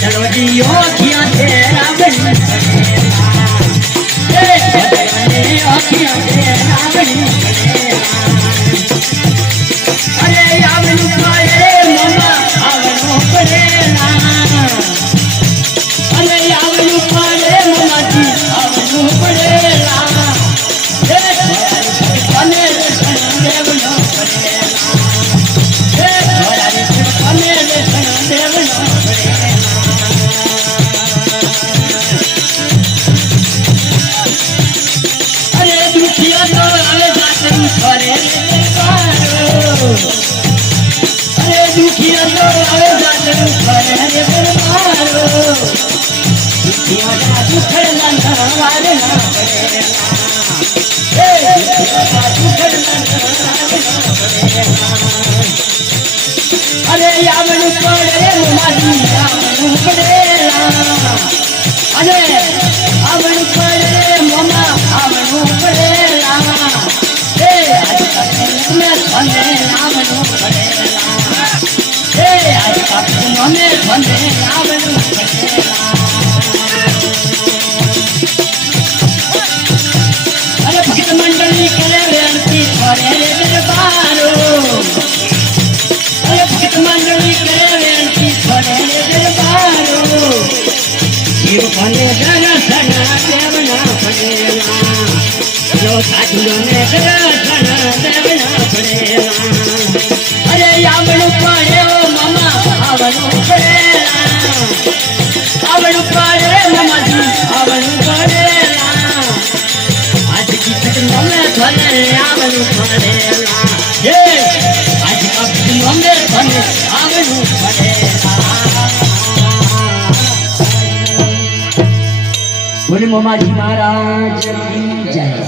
चलो जियो किया तेरा बनी किया तेरा बनी अरे आवनु पाए मम्मा आवनु पड़ेला अरे आवनु पाए मम्मा जी आवनु पड़ेला हे कने दर्शन देवनो पड़ेला हे कने दर्शन देवनो पड़ेला अरे दुखिया तो आवे जाते करे अरे दुखिया तो आवे जाते करे दरबारो दुखिया का दुख लंघवारे ना पड़ेला हे दुखिया का दुख लंघवारे ना पड़ेला अरे आवनु पड़े मारी आवनु पड़ेला अरे आवनु पड़े मम्मा आवनु पड़ेला हे आज तक में धने आवनु पड़ेला हे आज तक में धने आवनु पड़ेला अरे भक्त मंडली करे बेनती करे दरबारो अरे भक्त मंडली करे बेनती करे दरबारो जीव बने दर्शन देवना पड़ेला जो साधुओं में दर्शन देवना पड़ेला अरे आवनु पड़े ओ मामा आवनु पड़ेला आवनु पड़े मामा जी आवनु पड़ेला आज की घटना में धने आवनु पड़ेला ये आज की घटना में धने आवनु पड़ेला बोले मामा जी महाराज की जय।